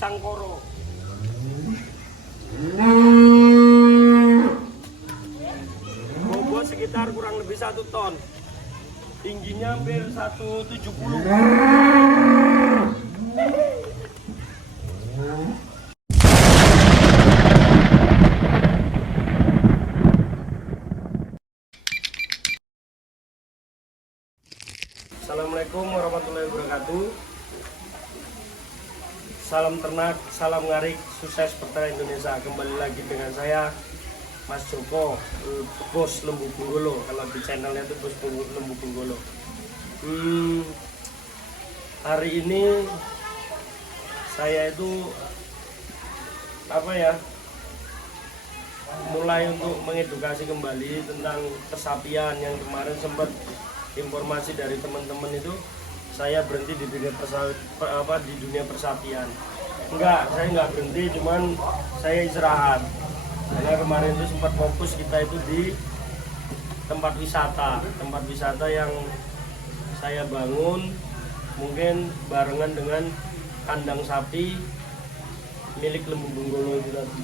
Wisangkoro. Bobot sekitar kurang lebih 1 ton. Tingginya hampir 170. Assalamualaikum warahmatullahi wabarakatuh. Salam ternak, salam ngarik, sukses peternak Indonesia. Kembali lagi dengan saya, Mas Joko, Bos Lembu Bunggolo. Kalau di channelnya itu Bos Lembu Bunggolo. Hari ini saya itu mulai untuk mengedukasi kembali tentang kesapian yang kemarin sempat informasi dari teman-teman itu saya berhenti di dunia persapian. Saya nggak berhenti, cuman saya istirahat karena kemarin itu sempat fokus kita itu di tempat wisata yang saya bangun mungkin barengan dengan kandang sapi milik Lembu Bunggolo itu tadi.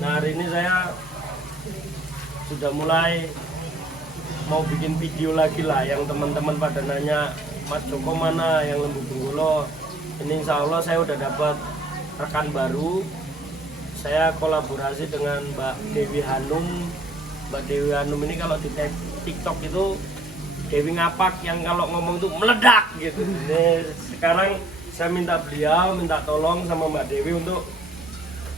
Nah, hari ini saya sudah mulai mau bikin video lagi lah, yang teman-teman pada nanya, Mas Joko mana yang Lembu Bunggolo. Ini insya Allah saya udah dapat rekan baru. Saya kolaborasi dengan Mbak Dewi Hanum. Mbak Dewi Hanum ini kalau di TikTok itu Dewi Ngapak, yang kalau ngomong itu meledak gitu. Jadi, sekarang saya minta tolong sama Mbak Dewi untuk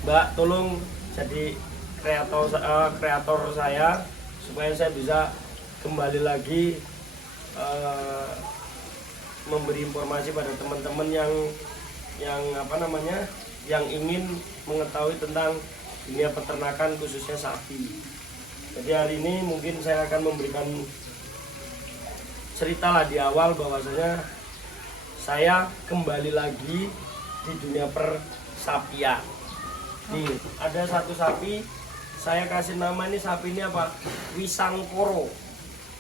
Mbak tolong jadi kreator saya supaya saya bisa kembali lagi memberi informasi pada teman-teman yang ingin mengetahui tentang dunia peternakan khususnya sapi. Jadi hari ini mungkin saya akan memberikan cerita lah di awal bahwasanya saya kembali lagi di dunia persapian. Nih, ada satu sapi, saya kasih nama ini, sapi ini apa? Wisangkoro.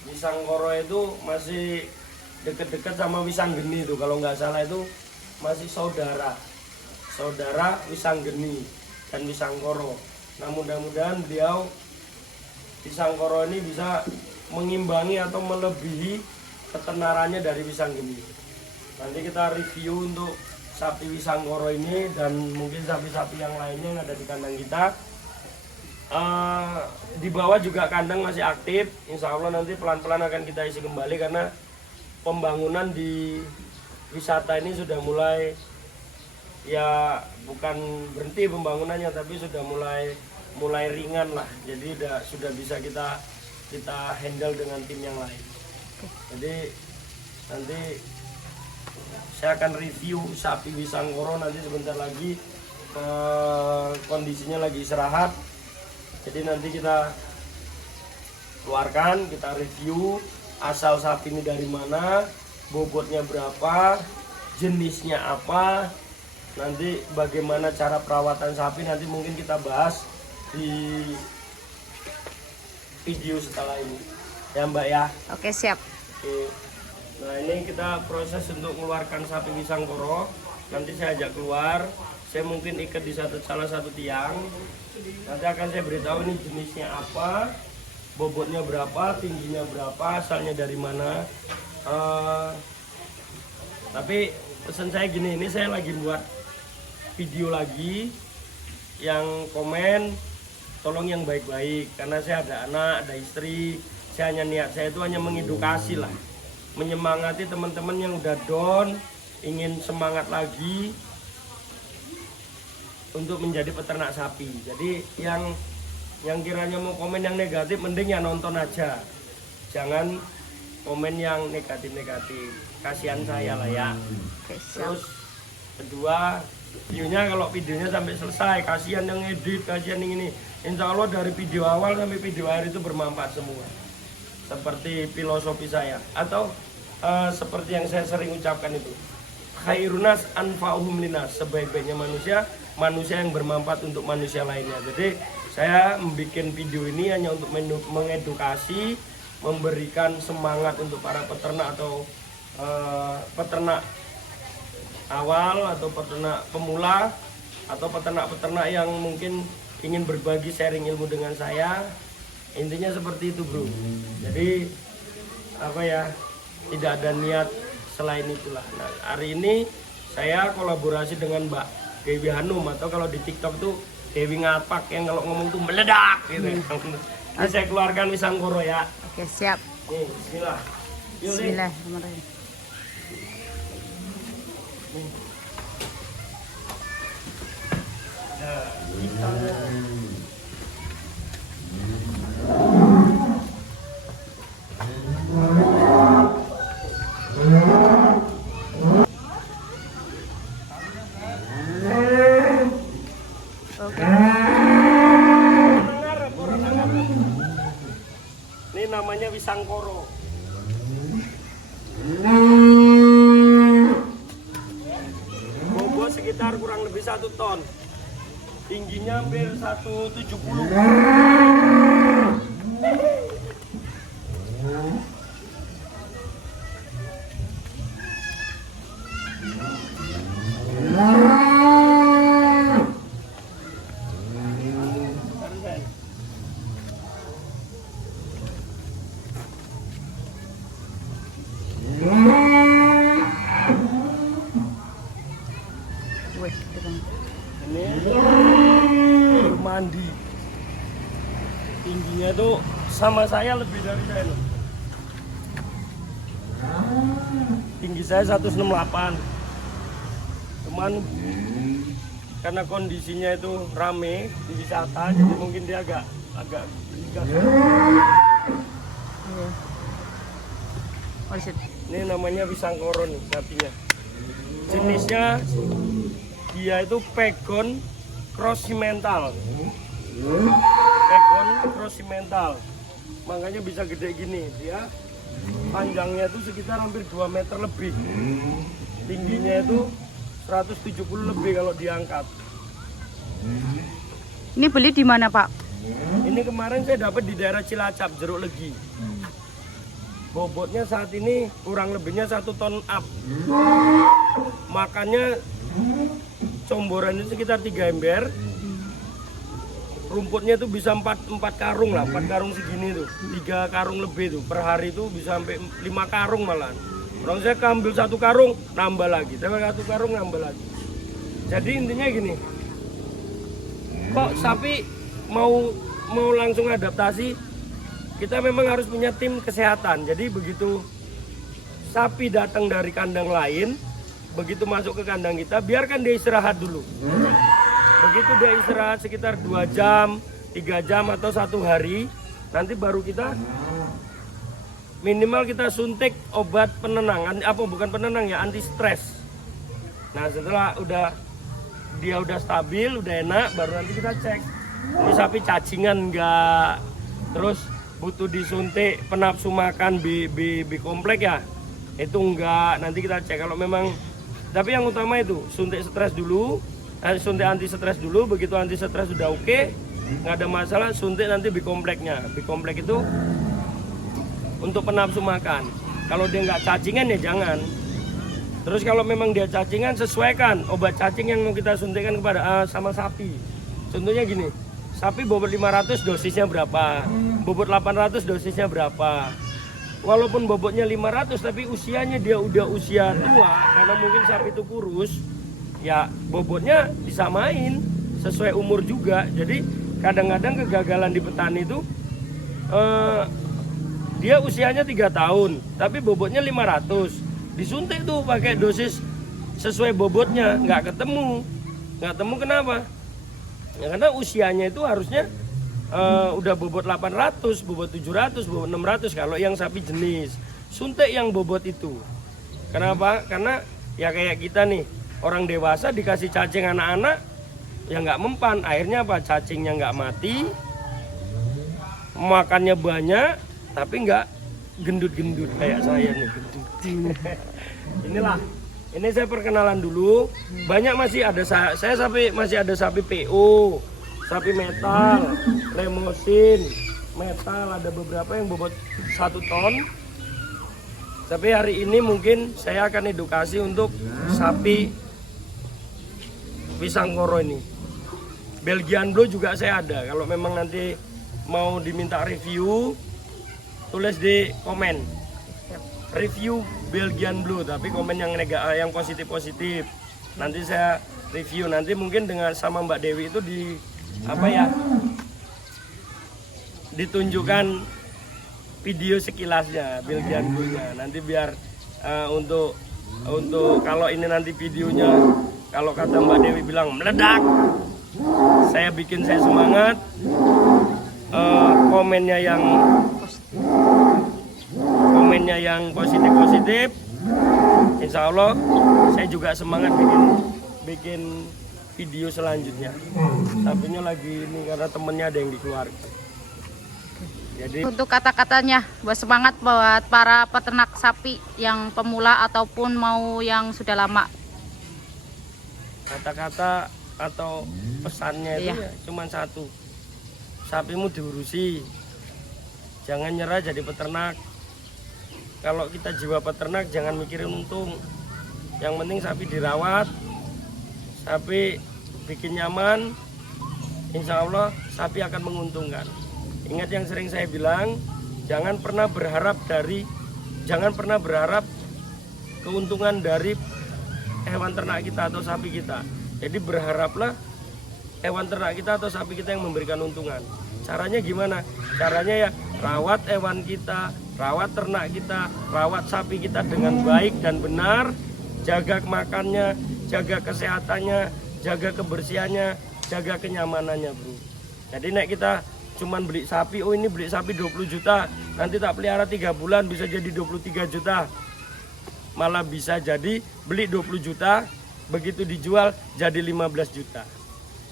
Wisangkoro itu masih deket-deket sama Wisanggeni itu, kalau nggak salah itu masih saudara Wisanggeni dan Wisangkoro. Nah, mudah-mudahan beliau Wisangkoro ini bisa mengimbangi atau melebihi ketenarannya dari Wisanggeni. Nanti kita review untuk sapi Wisangkoro ini dan mungkin sapi-sapi yang lainnya yang ada di kandang kita. Di bawah juga kandang masih aktif. Insya Allah nanti pelan-pelan akan kita isi kembali karena pembangunan di wisata ini sudah mulai, ya bukan berhenti pembangunannya, tapi sudah mulai ringan lah. Jadi sudah bisa kita handle dengan tim yang lain. Jadi nanti saya akan review sapi Wisangkoro nanti sebentar lagi. Kondisinya lagi istirahat. Jadi nanti kita keluarkan, kita review asal sapi ini dari mana, bobotnya berapa, jenisnya apa, nanti bagaimana cara perawatan sapi, nanti mungkin kita bahas di video setelah ini ya Mbak ya. Oke, siap. Oke. Nah, ini kita proses untuk mengeluarkan sapi Wisangkoro. Nanti saya ajak keluar, saya mungkin ikat di salah satu tiang. Nanti akan saya beritahu ini jenisnya apa, bobotnya berapa, tingginya berapa, asalnya dari mana. Tapi pesan saya gini, ini saya lagi buat video lagi, yang komen tolong yang baik-baik, karena saya ada anak, ada istri. Saya itu hanya mengedukasi lah, menyemangati teman-teman yang udah down, ingin semangat lagi untuk menjadi peternak sapi. Jadi yang kiranya mau komen yang negatif, mending ya nonton aja, jangan komen yang negatif. Kasihan saya lah ya. Terus kedua, kalau videonya sampai selesai, kasihan yang edit, kasihan yang ini. Insya Allah dari video awal sampai video akhir itu bermanfaat semua, seperti filosofi saya, atau seperti yang saya sering ucapkan itu, khairunas anfa'uhum linas, sebaik-baiknya manusia yang bermanfaat untuk manusia lainnya. Jadi saya membuat video ini hanya untuk mengedukasi, memberikan semangat untuk para peternak atau peternak awal atau peternak pemula atau peternak-peternak yang mungkin ingin berbagi sharing ilmu dengan saya. Intinya seperti itu bro. Jadi apa ya, tidak ada niat selain itulah. Nah, hari ini saya kolaborasi dengan Mbak Dewi Hanum, atau kalau di TikTok tuh Dewi Ngapak, yang kalau ngomong tuh meledak gitu. Ini saya keluarkan Wisangkoro ya. Oke, siap. Nih, bismillah. Yuk, Nih. Bismillahirrahmanirrahim. Nah, hitamnya. Oke. Ini namanya Wisangkoro. Bobot sekitar kurang lebih 1 ton. Tingginya hampir 170. Wes, teman. Ini mandi. Tingginya tuh sama saya, lebih dari saya loh. Tinggi saya 168. Cuman karena kondisinya itu rame di wisata, jadi mungkin dia agak berikat. Iya. Oh, shit. Ini namanya Wisangkoro nih sapinya. Jenisnya dia itu Pegon Cross Simmental. Pegon Cross Simmental. Makanya bisa gede gini. Dia panjangnya itu sekitar hampir 2 meter lebih. Tingginya itu 170 lebih kalau diangkat. Ini beli di mana, Pak? Ini kemarin saya dapat di daerah Cilacap, Jeruk Legi. Bobotnya saat ini kurang lebihnya 1 ton up. Makannya comboran itu sekitar 3 ember. Rumputnya itu bisa 4 karung lah, 4 karung segini tuh, 3 karung lebih tuh. Per hari itu bisa sampai 5 karung malahan. Orang saya ambil 1 karung, nambah lagi. Saya 1 karung, nambah lagi. Jadi intinya gini, kok sapi mau langsung adaptasi, kita memang harus punya tim kesehatan. Jadi begitu sapi datang dari kandang lain, begitu masuk ke kandang kita, biarkan dia istirahat dulu. Begitu dia istirahat sekitar 2 jam, 3 jam atau 1 hari, nanti baru kita minimal kita suntik obat penenang, bukan penenang ya, anti stres. Nah setelah dia udah stabil, udah enak, baru nanti kita cek ini sapi cacingan enggak, terus butuh disuntik penafsu makan B komplek ya, itu enggak, nanti kita cek. Kalau memang, tapi yang utama itu suntik stres dulu, suntik anti stres dulu. Begitu anti stres sudah oke, nggak ada masalah, suntik nanti B kompleknya. B komplek itu untuk penafsu makan. Kalau dia nggak cacingan ya jangan. Terus kalau memang dia cacingan, sesuaikan obat cacing yang mau kita suntikan kepada sama sapi. Contohnya gini, sapi bobot 500 dosisnya berapa, bobot 800 dosisnya berapa. Walaupun bobotnya 500 tapi usianya dia udah usia tua, karena mungkin sapi itu kurus, ya bobotnya disamain sesuai umur juga. Jadi kadang-kadang kegagalan di petani itu dia usianya 3 tahun tapi bobotnya 500, disuntik tuh pakai dosis sesuai bobotnya, nggak ketemu. Kenapa? Ya karena usianya itu harusnya udah bobot 800, bobot 700, bobot 600 kalau yang sapi jenis. Suntik yang bobot itu. Kenapa? Karena ya kayak kita nih, orang dewasa dikasih cacing anak-anak ya nggak mempan, akhirnya apa? Cacingnya nggak mati, makannya banyak, tapi nggak gendut-gendut kayak saya nih, gendut. Inilah, ini saya perkenalan dulu. Banyak masih ada masih ada sapi PO, sapi metal, lemosin, metal, ada beberapa yang bobot 1 ton. Tapi hari ini mungkin saya akan edukasi untuk sapi pisang koro ini. Belgian Blue juga saya ada. Kalau memang nanti mau diminta review, tulis di komen. Review Belgian Blue, tapi komen yang positif-positif. Nanti saya review. Nanti mungkin dengan sama Mbak Dewi itu ditunjukkan video sekilasnya Belgian Blue-nya. Nanti biar untuk kalau ini nanti videonya, kalau kata Mbak Dewi bilang meledak, saya semangat. Komennya yang positif, insya Allah saya juga semangat bikin video selanjutnya. Sapinya lagi ini karena temennya ada yang dikeluarkan. Jadi Untuk kata-katanya buat semangat buat para peternak sapi yang pemula ataupun mau yang sudah lama. kata-kata atau pesannya itu ya cuma satu, sapimu diurusi, jangan nyerah jadi peternak. Kalau kita jiwa peternak jangan mikirin untung, yang penting sapi dirawat, sapi bikin nyaman, insya Allah sapi akan menguntungkan. Ingat yang sering saya bilang, jangan pernah berharap keuntungan dari hewan ternak kita atau sapi kita. Jadi berharaplah hewan ternak kita atau sapi kita yang memberikan untungan. Caranya gimana? Caranya ya rawat hewan kita, rawat ternak kita, rawat sapi kita dengan baik dan benar, jaga makannya, jaga kesehatannya, jaga kebersihannya, jaga kenyamanannya, bro. Jadi nek kita cuman beli sapi, oh ini beli sapi 20 juta, nanti tak pelihara 3 bulan bisa jadi 23 juta. Malah bisa jadi beli 20 juta, begitu dijual jadi 15 juta.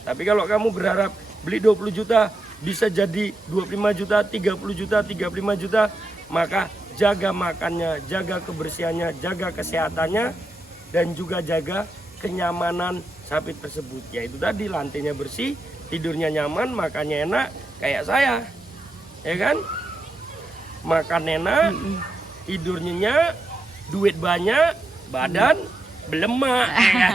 Tapi kalau kamu berharap beli 20 juta bisa jadi 25 juta, 30 juta, 35 juta, maka jaga makannya, jaga kebersihannya, jaga kesehatannya, dan juga jaga kenyamanan sapi tersebut. Yaitu tadi lantainya bersih, tidurnya nyaman, makannya enak, kayak saya, ya kan? Makan enak, tidur nyenyak, duit banyak, badan belemak, ya kan?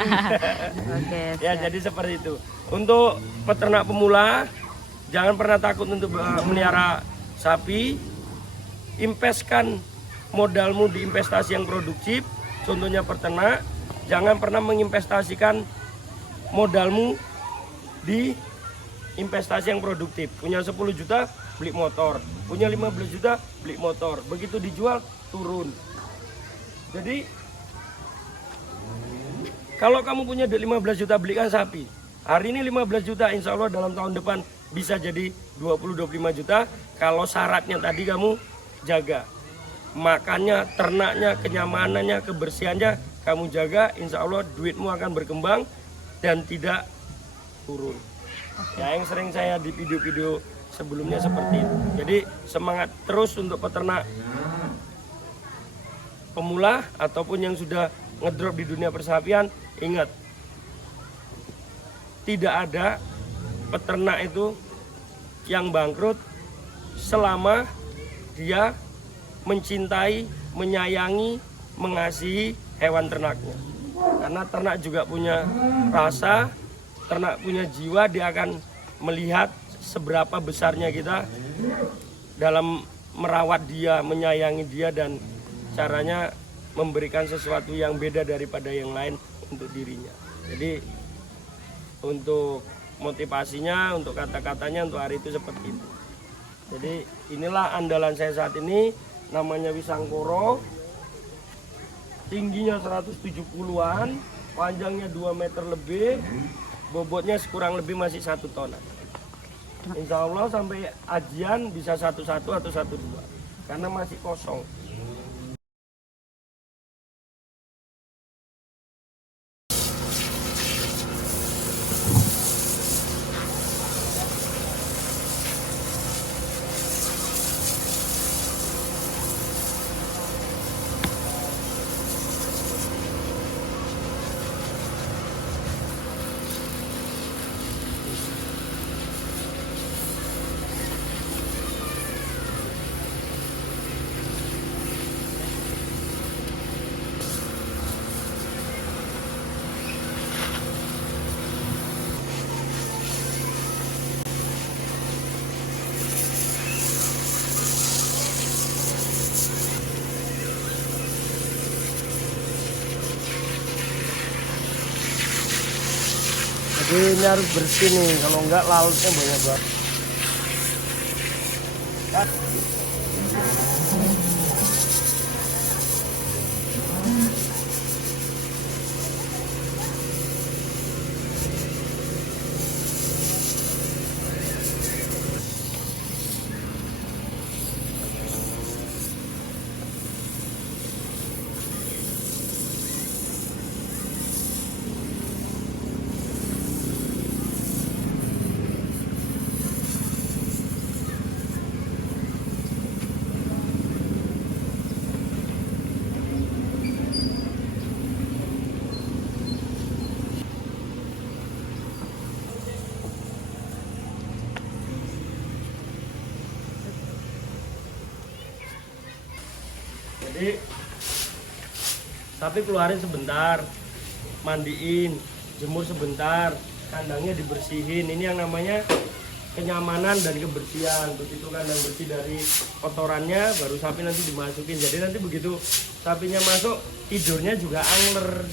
Oke, Ya, jadi seperti itu. Untuk peternak pemula, jangan pernah takut untuk melihara sapi. Investkan modalmu di investasi yang produktif, contohnya peternak. Jangan pernah menginvestasikan modalmu di investasi yang produktif. Punya 10 juta beli motor, punya 15 juta beli motor, begitu dijual turun. Jadi kalau kamu punya 15 juta belikan sapi, hari ini 15 juta, insya Allah dalam tahun depan bisa jadi 20-25 juta. Kalau syaratnya tadi kamu jaga, makannya, ternaknya, kenyamanannya, kebersihannya kamu jaga, insya Allah duitmu akan berkembang dan tidak turun. Ya, yang sering saya di video-video sebelumnya seperti itu. Jadi semangat terus untuk peternak pemula ataupun yang sudah ngedrop di dunia persapian. Ingat, tidak ada peternak itu yang bangkrut selama dia mencintai, menyayangi, mengasihi hewan ternaknya. Karena ternak juga punya rasa, ternak punya jiwa, dia akan melihat seberapa besarnya kita dalam merawat dia, menyayangi dia, dan caranya memberikan sesuatu yang beda daripada yang lain untuk dirinya. Jadi untuk motivasinya, untuk kata-katanya untuk hari itu seperti itu. Jadi inilah andalan saya saat ini, namanya Wisangkoro. Tingginya 170-an, panjangnya 2 meter lebih, bobotnya kurang lebih masih 1 ton. Insya Allah sampai ajian bisa 1-1 atau 1-2 karena masih kosong. Jadi ini harus bersih nih, kalau enggak lautnya banyak banget. Jadi sapi keluarin sebentar, mandiin, jemur sebentar, kandangnya dibersihin. Ini yang namanya kenyamanan dan kebersihan. Begitu kandang bersih dari kotorannya, baru sapi nanti dimasukin. Jadi nanti begitu sapinya masuk, tidurnya juga angler.